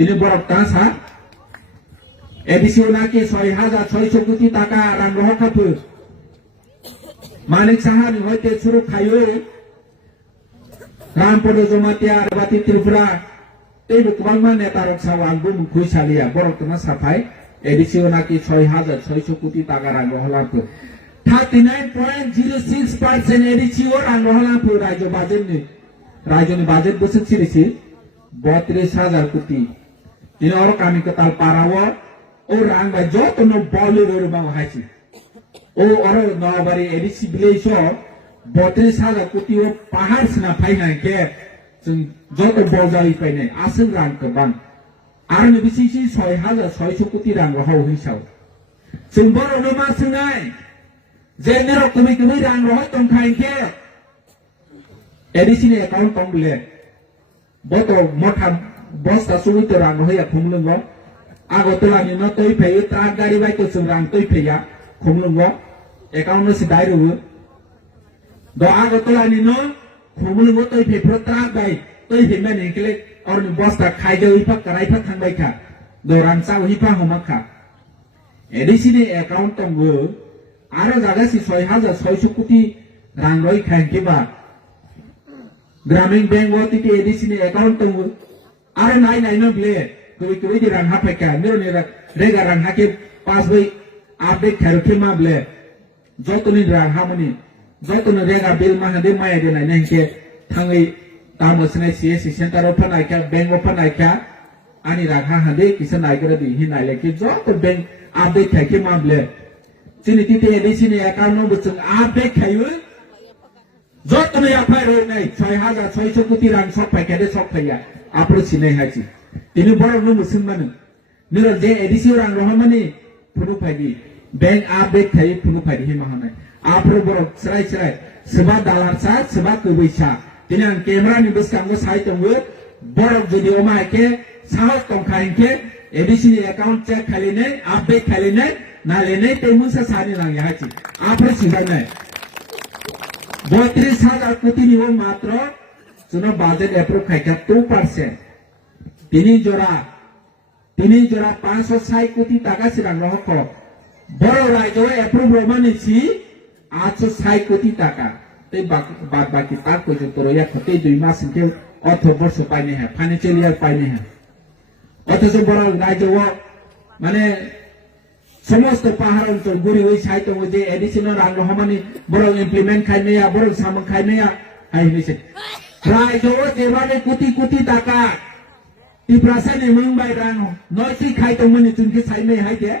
তিনি বরফ তাসা এডিসিও নাকি 6,600 কোটি টাকা রাং রহকাফো মানিক সাহানি হইতে শুরু খাইও রামপদ জমাতিয়া বাতি ত্রিপুরা এই গোबां নেতা রক্ষাও আঙ্গু মুখুই সালিয়া বরফ তানা সাফাই এডিসিও নাকি 6,600 কোটি টাকা রাং রহলাফো 39.06% এডিসিও রাং রহলাফো রাজ্যনি বাজেট বছর ছিড়েছে 32,000 কোটি ini orang kami ketal parawa orang bajo tono bolu baru bang haji orang nawabari edisi beli so 32,000 koti o pahar sena paina ke joto bojai paina asal rang ke bang arne bisi 6,600 koti rang rohau hisau sembor ono masunai jenero kumi rang rohau tong kain ke edisi ni account tong beli boto motam বস্তা সুবিতে রাং হইয়া খুমলুঙ্গ আগতলানি ন তৈ Fei truck গাড়ি bike song রাং তৈ ফেয়া খুমলুঙ্গ account সে দাইরু দ আগতলানি ন খুমলুঙ্গ তৈ ফে ফ্র truck by তৈ ফে মানে কেলে অরনি বস্তা খাইজে ইফা কারাই ফা থাংবাই খা দ রাং চাও হিফা হমাখা এডিসিনি একাউন্ট তঙ্গ আরো জাগাসি 6,600 কোটি রাং রই খাইকেবা গ্রামীণ ব্যাংক ওতিতে এডিসিনি একাউন্ট তঙ্গ আরে নাই ন বলে কবি দি রাং হাফাইকা নিরো রেগা রাং হাকে পাস বই আপডেট খারুকে মা বলে যতনি রাং হামনি যতনি রেগা বিল মা হাদে মায়া দে নাই নেকে থাঙ্গই তামসনে সিএসসি সেন্টার অফ নাইকা ব্যাংক অফ নাইকা আনি রাখা হাদে কিসন নাইগরে দি হি নাইলে কি যত ব্যাংক আপডেট খাইকে মা বলে চিনি তিতে এডিসিনি অ্যাকাউন্ট বচুং আপডেট খাইও যতনি আপাই রই নাই 6,600 কোটি রাং সব পাইকাদে সব পাইয়া আপনি সিনাই হাজি তিনি বড় মুসলিম মানে নিরল যে এডিসিও রাং রহমানি ফুনু ফাইবি ব্যাংক আপডেট খাই ফুনু ফাইবি হি মাহানাই আপনি বড় সরাই সেবা দালার সা সেবা কবৈসা তিনি আং ক্যামেরা নি বসকাঙ্গো সাইতঙ্গো বড় যদি ওমাইকে সাহস তংখাইকে এডিসি অ্যাকাউন্ট চেক খালিনে আপডেট খালিনে না লেনে তেমুসা সানি লাং হাজি আপনি সিনাই 32,000 কোটি নিও মাত্র চুনো বাজেট এপ্রুভ খাইকা 2% তিনি জোড়া 560 কোটি টাকা সিরাং রহক বড় রাজ্য এপ্রুভ রমানিছি 860 কোটি টাকা এই বাদ বাকি তার পর্যন্ত রইয়া খতে 2 মাস থেকে অর্থ বর্ষ পাইনে হ্যাঁ ফাইন্যান্সিয়াল ইয়ার পাইনে হ্যাঁ অথচ বড় রাজ্য মানে সমস্ত পাহাড় অঞ্চল গুড়ি ওই সাইট যে এডিশনাল রাং রহমানি বড় ইমপ্লিমেন্ট খাইমেয়া বড় সামন খাইমেয়া হাইনিছে রাজ্য যেভাবে কোটি কোটি টাকা ত্রিপুরা সাইনে মুম্বাই রাং নয়টি খাইতমনি চুনকি সাইমে হাইতে